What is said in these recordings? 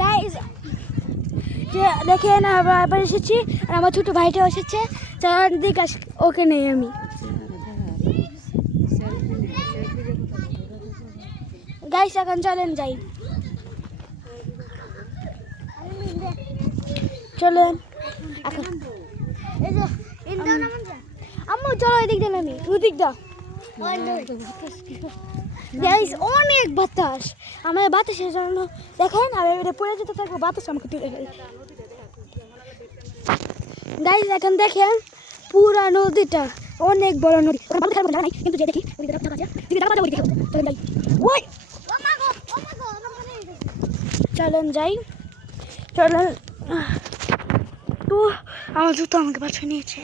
Guys দেখেন আমরা এবার এসেছি আর আমার ছোট ভাইটাও এসেছে। চারদিক ওকে নেই আমি। গাইস এখন চলেন যাই, চলেন এখন। এই যে আম্মু চলো এদিক দিয়ে নামি, ওদিক দাও। গাইস অনেক বাতাস, আমার বাতাসের জন্য দেখেন আমি এটা পড়ে যেতে থাকবো, বাতাস আমাকে তুলে ফেলে। গাইস এখন দেখেন পুরা নদীটা অনেক বড় নদী, কিন্তু যে দেখি চলেন যাই, চলেন। তো আমার জুতো আমাকে বাঁচিয়ে নিয়েছে।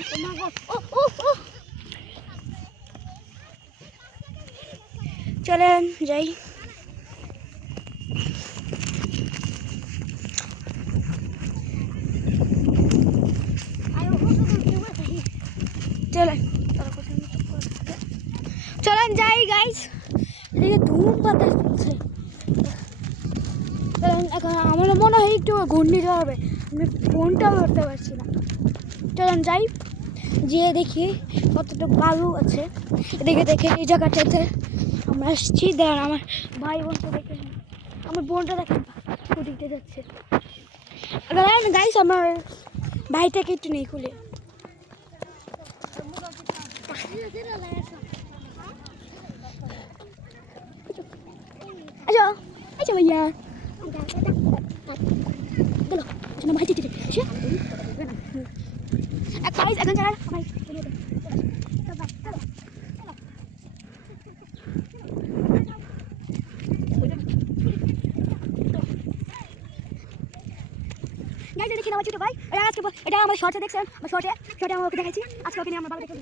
চলেন যাই। চলেন যাই গাইস, এদিকে ধুম বাতাস চলছে। চলেন এখন, আমার মনে হয় একটু ঘূর্ণিঝড় হবে, আমি ফোনটাও ধরতে পারছি না। চলেন যাই, যেয়ে দেখি কতটুকু বালু আছে। এদিকে দেখে এই জায়গাটাতে আমরা আসছি। দেখেন আমার ভাই বোনটা দেখেন, আমার বোনটা দেখেন স্কুটিতে যাচ্ছে। গাইস আমার ভাইটাকে একটু নেই খুলে। আচ্ছা আচ্ছা ভাইয়া ভাই এখন যারা দেখি আমার ছোট ভাই, এটা আমার শর্টে দেখছেন, আমার শর্টে আমার ওকে দেখাচ্ছি। আজকে ওকে নিয়ে আমার বাবা দেখে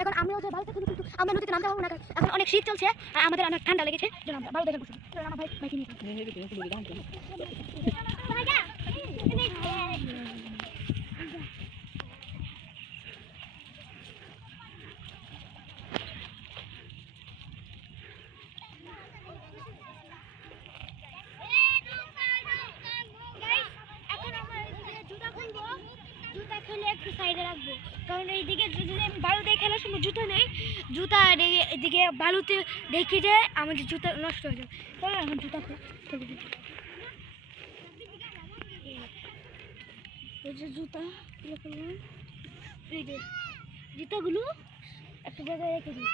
এখন আমিও যে বাড়িতে কিন্তু আমরা নদীতে নামতে পারবো না, এখন অনেক শীত চলছে আর আমাদের অনেক ঠান্ডা লেগেছে, যেন আমরা বাড়ি দেখে বসে আমার ভাই বাইকে নিয়ে জুতা খুলে একটু সাইডে রাখবো, কারণ এইদিকে যদি আমি বালুতে খেলার সময় জুতো নেই, জুতা এদিকে বালুতে রেখে যায় আমাদের জুতা নষ্ট হয়ে যায়। তাহলে এখন জুতা ফেলে দিই। এই যে জুতা এই যে জুতাগুলো একটা জায়গায় রেখে দিই।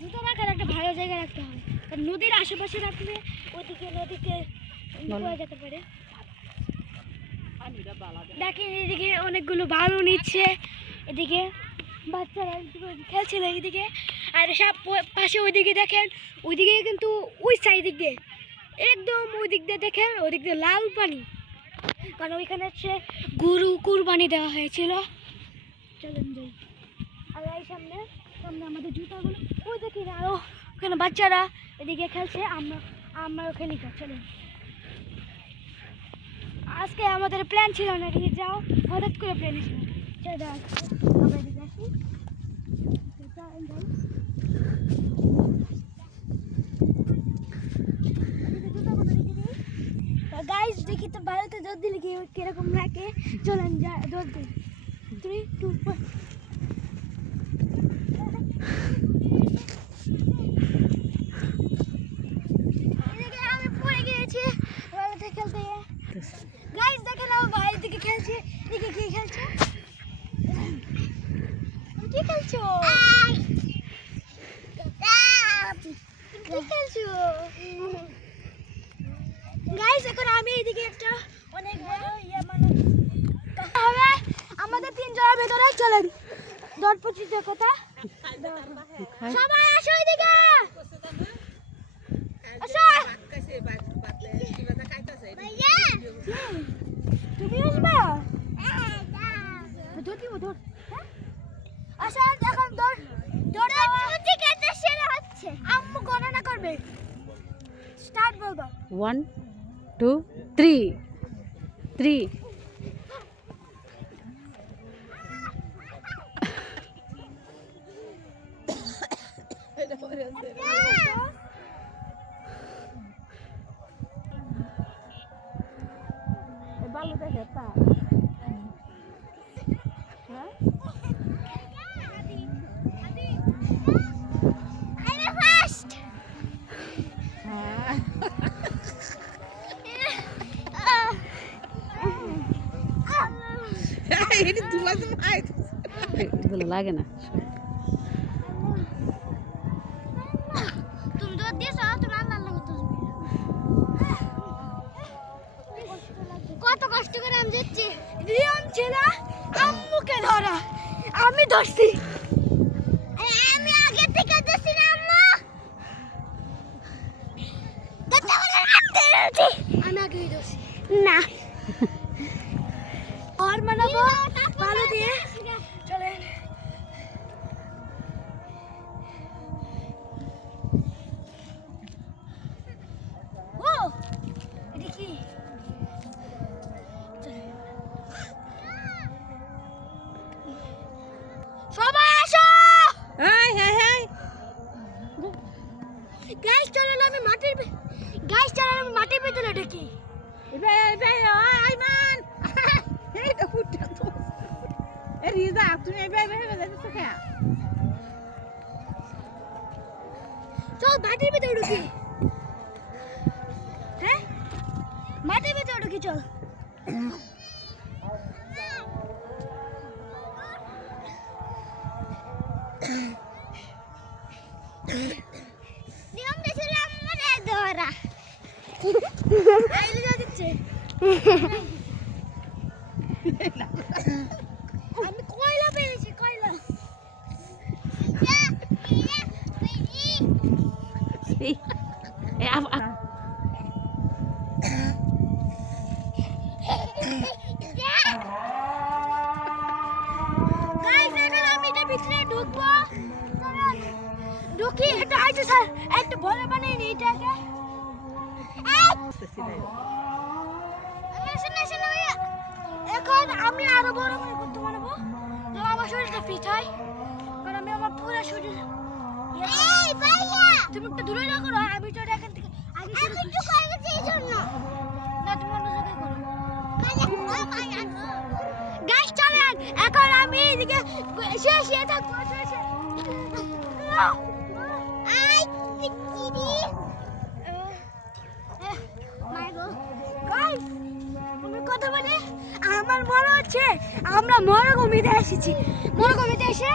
জুতো রাখার একটা ভালো জায়গায় রাখতে হবে, কারণ নদীর আশেপাশে রাখলে ওদিকে নদীতে পড়ে যেতে পারে। দেখেন এদিকে অনেকগুলো বালু নিচ্ছে, এদিকে বাচ্চারা খেলছিল এইদিকে, আর সব পাশে ওইদিকে দেখেন, ওইদিকে কিন্তু ওই সাইড দিক দিয়ে একদম ওই দিক দিয়ে দেখেন, ওই দিক দিয়ে লাল পানি, কারণ ওইখানে হচ্ছে গরু কুরবানি দেওয়া হয়েছিল। চলেন যাই। আর এই সামনে আমাদের জুতাগুলো ওই দেখি, আরো ওখানে বাচ্চারা এদিকে খেলছে, আমরা ওখানে চলেন। আজকে আমাদের প্ল্যান ছিল না, এদিকে যাও হঠাৎ করে প্ল্যান ছিল। গাইস দেখি তো বাড়িতে দৌড় দিলে কিরকম লাগে। চলেন যা দৌড় দিই, 3, 2, 1। আমি পড়ে গিয়েছি বাড়িতে খেলতে। গাইস দেখেন আমার ভাই দিকে খেলছে, দিকে কি খেলছে, কি খেলছো, কি খেলছো গাইস? এখন আমি এইদিকে একটা অনেক বড় মানে হবে আমাদের 3 জনের ভেতরে। চলেন দরপচিতে কথা সবাই আসো এদিকে আসো তুমি আসবা ধর দিব ধর আসো এখন ধর ধর দরপচি কেটে সেরা হচ্ছে আম্মু গণনা করবে স্টার্ট বলবা 1 2 3 3 বালু দেখে তা হ্যাঁ আমি ফার্স্ট এগুলো লাগে না তুমি তো দিছো তুমি আল্লাহ লাগে তো কত কষ্ট করে আমি যাচ্ছি রিয়ন ছিল আম্মুকে ধরা আমি ধরছি আমি আগে থেকে ধরছি না আম্মু ধরতে বলে আমি আগেই ধরছি না আর মানাবো ভালো দিয়ে চলেন ও এটা কি সবাই আসো হাই হাই হাই গাইস চলেন আমি মাটির গাইস চলেন আমি মাটির ভিতরে ঢুকি আইমান এইটা ফুটটা তো এ রিজা তুমি এইভাবে যাচ্ছ কে চল মাটির ভিতরে ঢুকি হ্যাঁ মাটির ভিতরে ঢুকি চল নিয়ম দিছিলাম মানে ধরা আইলে যা দিচ্ছে আমি কয়লা পেয়েছি কয়লা আমি এটা ভিতরে ঢুকবো ঢুকি এটা আইতে স্যার একটা বড় বানিয়ে নি এটাকে এখন আমি আরো বড় করে করতে পারবো তো আমার শরীরটা ফিট হয় কারণ আমি আমার পুরো শরীর এই ভাইয়া তুমি একটু দূরে না করো আমি তো এখান থেকে আগে আমি একটু করে গেছি এই জন্য না তুমি অন্য জায়গায় করো গাইস চলেন এখন আমি এদিকে শেষে থাকবো শেষে আই টিকিরি মাইগো গাইস তুমি কথা বলে আমার মনে হচ্ছে আমরা মরুভূমিতে এসেছি মরুভূমিতে এসে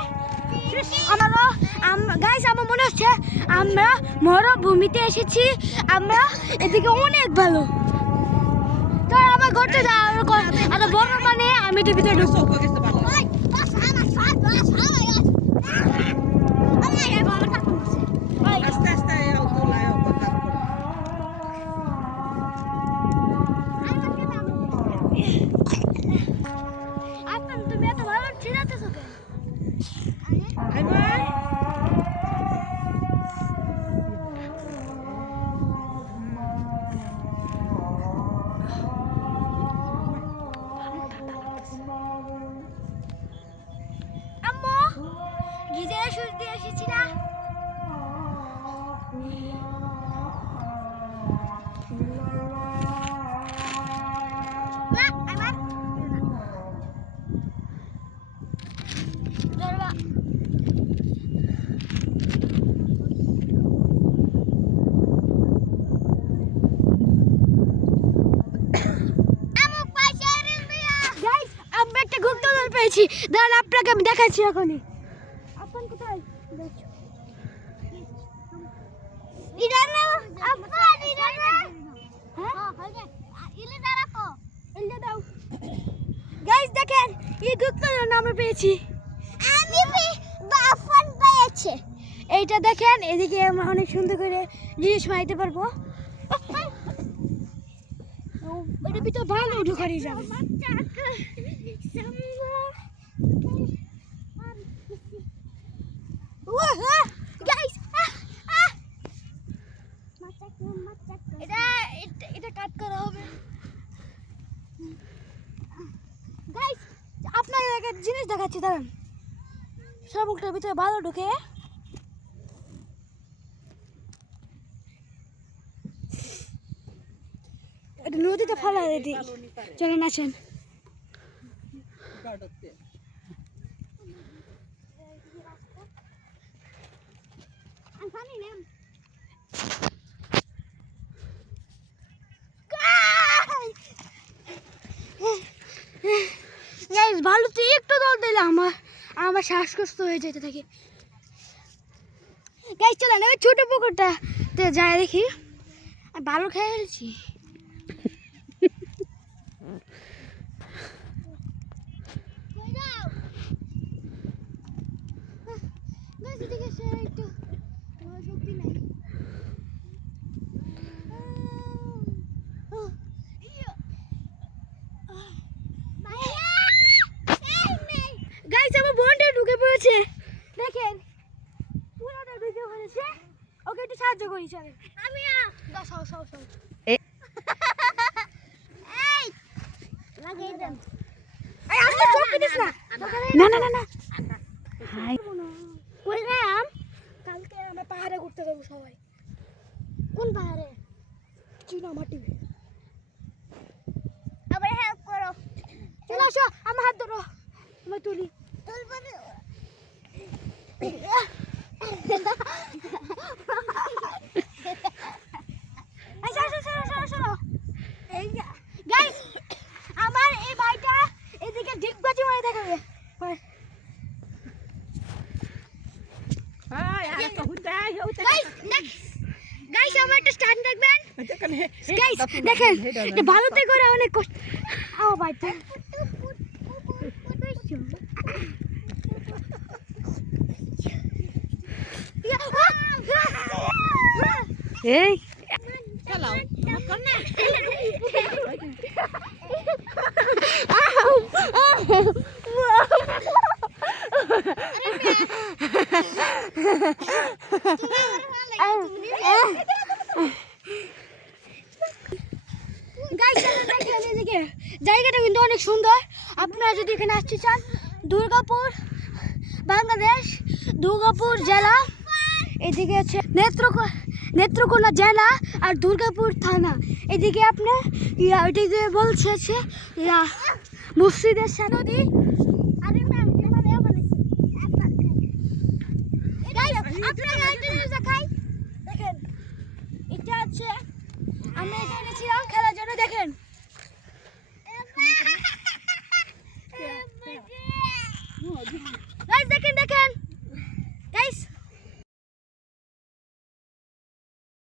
গাইস আমার মনে হচ্ছে আমরা মরুভূমিতে এসেছি আমরা এদিকে অনেক ভালো তো আমার ঘরটা যাও আর বড় মানে আমি টিভিতে ঢুকবো আস্তে আস্তে তুমি এত ভালো ছিড়াতেছো কেন আম্মু গিজারে সুচ দিয়ে এসেছি না পেয়েছি দাঁড়ান আপনাকে আমি দেখাচ্ছি এখনই আপন কোথায় ইরানা আপন ইরানা হ্যাঁ ইলে দাঁড়াও ইলে দাও গাইস দেখেন এই গুপ্তধন আমরা পেয়েছি আমি বাফন পেয়েছে। এইটা দেখেন, এদিকে আমরা অনেক সুন্দর করে জিনিস মাইতে পারবো। এটা ভিতরে ভালো ঢুকারি যাবে। এটা কাট করা হবে। গাইস, আপনাদের একটা জিনিস দেখাচ্ছি, দাঁড়ান। শামুকটার ভিতরে ভালো ঢুকে এটা নদীতে ফেলা দিই। চলেন আসেন। গাইস, ভালোতে একটু দল দিলে আমার শ্বাসকষ্ট হয়ে যেতে থাকে। গাইস চলেন ওই ছোট পুকুরটাতে যাই দেখি। ভালো খেয়ে ফেলছি। গাইস, আমার বোনটা ঢুকে পড়েছে, দেখেন পুরোটা ঢুকে পড়েছে। ওকে একটু সাহায্য করি, চলেন। আমি সব এই লাগিয়ে দেন। এই আস্তে চোখ দিস না। না না না না। হাই কই রাম, কালকে আমরা পাহাড়ে ঘুরতে যাব সবাই। কোন পাহাড়ে? চীনামাটি। আবার হেল্প করো। চলো আসো, আমার হাত ধরো, আমি তুলি। তুলবো না। গাইস, আমার এই ভাইটা এদিকে ডিগবাজি মারে দেখাবে। গাইস, আমার একটা স্ট্যান্ড দেখবেন। গাইস দেখেন, এটা ভালোতে করে অনেক কষ্ট। আও ভাইটা এই চালাও কর না। জায়গাটা কিন্তু অনেক সুন্দর। আপনারা যদি এখানে আসতে চান, দুর্গাপুর বাংলাদেশ, দুর্গাপুর জেলা, এদিকে আছে নেত্রকোনা জেলা আর দুর্গাপুর থানা। এদিকে আপনি ওইদিকে বলছে মসজিদের নদী। দেখেন, এটা আছে, আমরা এখানে ছিলাম খেলার জন্য। দেখেন